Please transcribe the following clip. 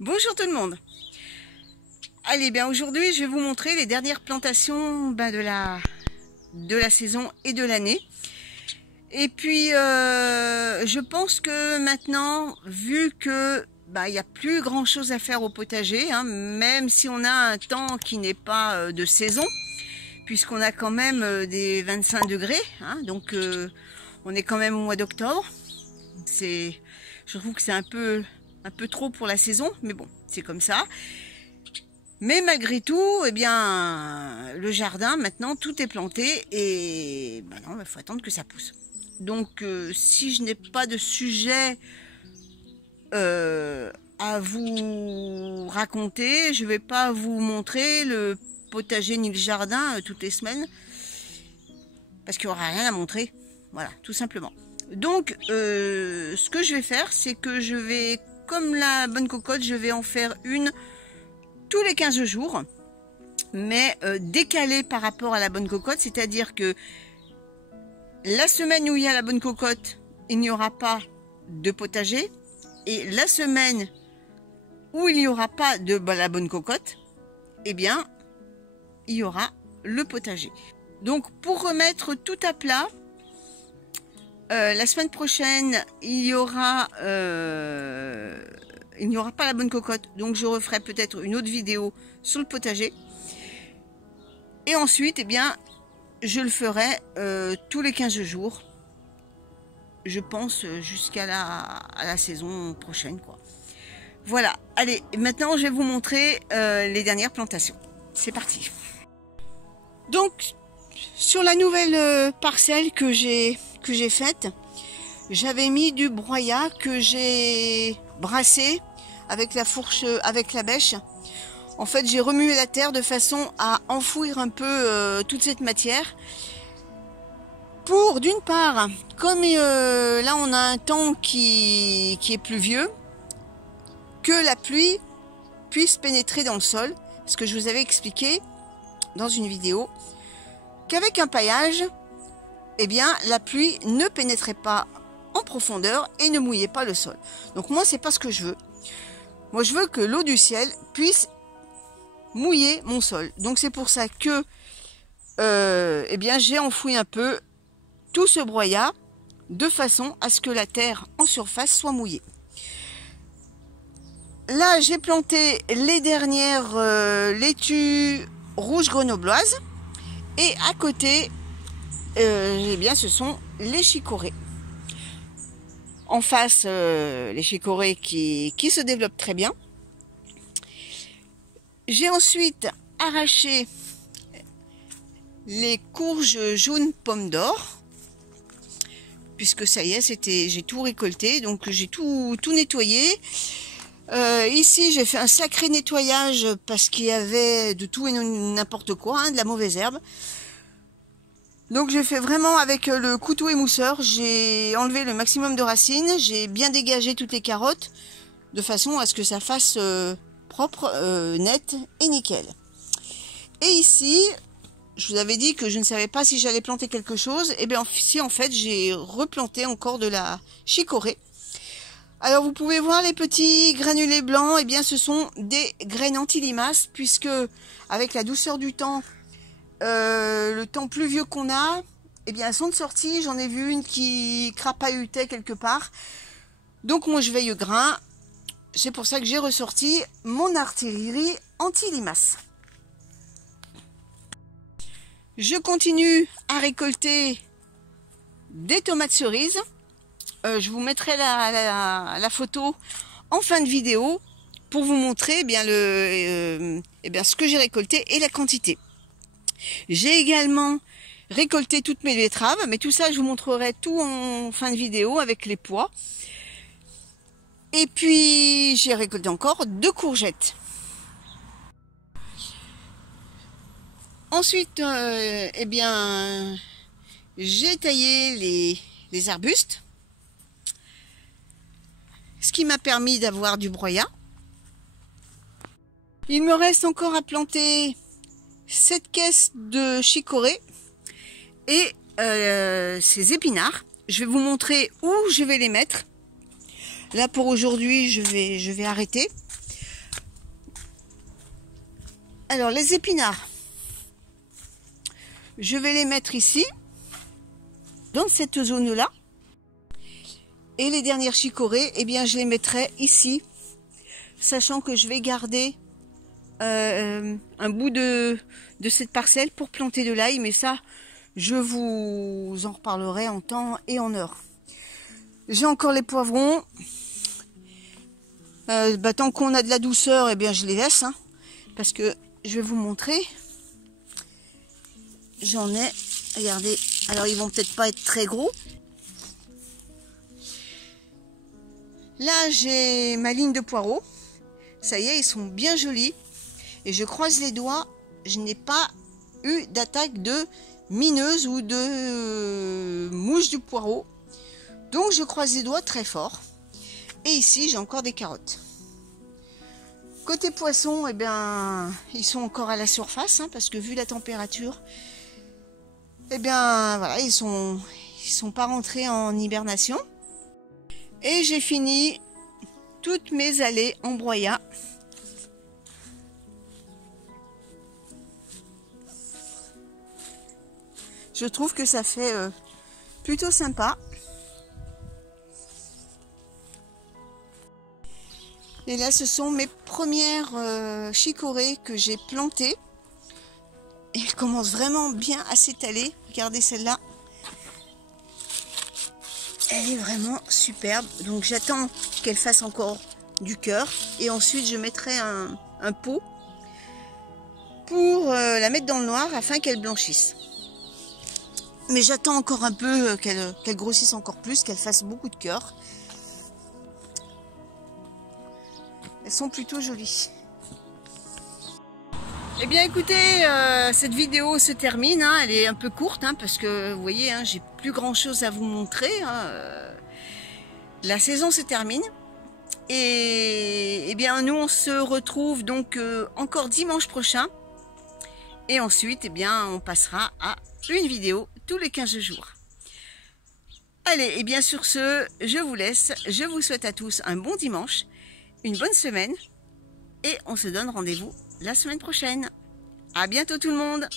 Bonjour tout le monde. Allez, bien aujourd'hui je vais vous montrer les dernières plantations de la saison et de l'année. Et puis je pense que maintenant, vu que il n'y a plus grand chose à faire au potager, hein, même si on a un temps qui n'est pas de saison, puisqu'on a quand même des 25 degrés, hein, donc on est quand même au mois d'octobre. Je trouve que c'est un peu trop pour la saison, mais bon, c'est comme ça. Mais malgré tout, eh bien, le jardin, maintenant, tout est planté et non, il faut attendre que ça pousse. Donc, si je n'ai pas de sujet à vous raconter, je ne vais pas vous montrer le potager ni le jardin toutes les semaines, parce qu'il n'y aura rien à montrer. Voilà, tout simplement. Donc, ce que je vais faire, c'est que je vais, comme la bonne cocotte, je vais en faire une tous les 15 jours, mais décalée par rapport à la bonne cocotte, c'est-à-dire que la semaine où il y a la bonne cocotte, il n'y aura pas de potager, et la semaine où il n'y aura pas de la bonne cocotte, eh bien, il y aura le potager. Donc, pour remettre tout à plat, la semaine prochaine, il n'y aura pas la bonne cocotte, donc je referai peut-être une autre vidéo sur le potager. Et ensuite, eh bien, je le ferai tous les 15 jours, je pense, jusqu'à la saison prochaine, quoi. Voilà, allez, maintenant je vais vous montrer les dernières plantations. C'est parti. Donc, sur la nouvelle parcelle que j'ai faite, j'avais mis du broyat que j'ai brassé avec la fourche, avec la bêche. En fait, j'ai remué la terre de façon à enfouir un peu toute cette matière. Pour, d'une part, comme là on a un temps qui est pluvieux, que la pluie puisse pénétrer dans le sol. Ce que je vous avais expliqué dans une vidéo, qu'avec un paillage, eh bien, la pluie ne pénétrait pas en profondeur et ne mouillait pas le sol. Donc moi, c'est pas ce que je veux. Moi, je veux que l'eau du ciel puisse mouiller mon sol. Donc c'est pour ça que eh bien, j'ai enfoui un peu tout ce broyat de façon à ce que la terre en surface soit mouillée. Là, j'ai planté les dernières laitues rouges grenobloises et à côté, eh bien, ce sont les chicorées. En face, les chicorées qui se développent très bien. J'ai ensuite arraché les courges jaunes pommes d'or, puisque ça y est, j'ai tout récolté, donc j'ai tout nettoyé. Ici, j'ai fait un sacré nettoyage parce qu'il y avait de tout et n'importe quoi, hein, de la mauvaise herbe. Donc j'ai fait vraiment avec le couteau émousseur, j'ai enlevé le maximum de racines, j'ai bien dégagé toutes les carottes de façon à ce que ça fasse propre, net et nickel. Et ici, je vous avais dit que je ne savais pas si j'allais planter quelque chose, et bien ici en fait j'ai replanté encore de la chicorée. Alors vous pouvez voir les petits granulés blancs, et bien ce sont des graines anti-limaces, puisque avec la douceur du temps, le temps pluvieux qu'on a, eh bien elles sont de sortie. J'en ai vu une qui crapahutait quelque part. Donc moi je veille au grain. C'est pour ça que j'ai ressorti mon artillerie anti-limaces. Je continue à récolter des tomates cerises. Je vous mettrai la photo en fin de vidéo pour vous montrer ce que j'ai récolté et la quantité. J'ai également récolté toutes mes betteraves, mais tout ça je vous montrerai tout en fin de vidéo avec les pois. Et puis j'ai récolté encore 2 courgettes. Ensuite, j'ai taillé les arbustes, ce qui m'a permis d'avoir du broyat. Il me reste encore à planter 7 caisses de chicorée et ces épinards. Je vais vous montrer où je vais les mettre. Là pour aujourd'hui, je vais arrêter. Alors les épinards, je vais les mettre ici, dans cette zone-là. Et les dernières chicorées, eh bien je les mettrai ici, sachant que je vais garder un bout de cette parcelle pour planter de l'ail, mais ça, je vous en reparlerai en temps et en heure. J'ai encore les poivrons. Tant qu'on a de la douceur, eh bien je les laisse, hein, parce que je vais vous montrer. J'en ai, regardez, alors ils vont peut-être pas être très gros. Là, j'ai ma ligne de poireaux. Ça y est, ils sont bien jolis. Et je croise les doigts, je n'ai pas eu d'attaque de mineuse ou de mouche du poireau. Donc, je croise les doigts très fort. Et ici, j'ai encore des carottes. Côté poisson, eh bien, ils sont encore à la surface, hein, parce que vu la température, eh bien, voilà, ils sont pas rentrés en hibernation. Et j'ai fini toutes mes allées en broyat. Je trouve que ça fait plutôt sympa. Et là, ce sont mes premières chicorées que j'ai plantées. Et elles commencent vraiment bien à s'étaler. Regardez celle-là. Elle est vraiment superbe. Donc j'attends qu'elle fasse encore du cœur. Et ensuite, je mettrai un pot pour la mettre dans le noir afin qu'elle blanchisse. Mais j'attends encore un peu qu'elle grossisse encore plus, qu'elle fasse beaucoup de cœur. Elles sont plutôt jolies. Eh bien écoutez, cette vidéo se termine, hein, elle est un peu courte, hein, parce que vous voyez, hein, j'ai plus grand chose à vous montrer. Hein, la saison se termine. Et eh bien nous on se retrouve donc encore dimanche prochain. Et ensuite, eh bien, on passera à une vidéo tous les 15 jours. Allez, et bien sur ce, je vous laisse. Je vous souhaite à tous un bon dimanche, une bonne semaine. Et on se donne rendez-vous la semaine prochaine. À bientôt tout le monde!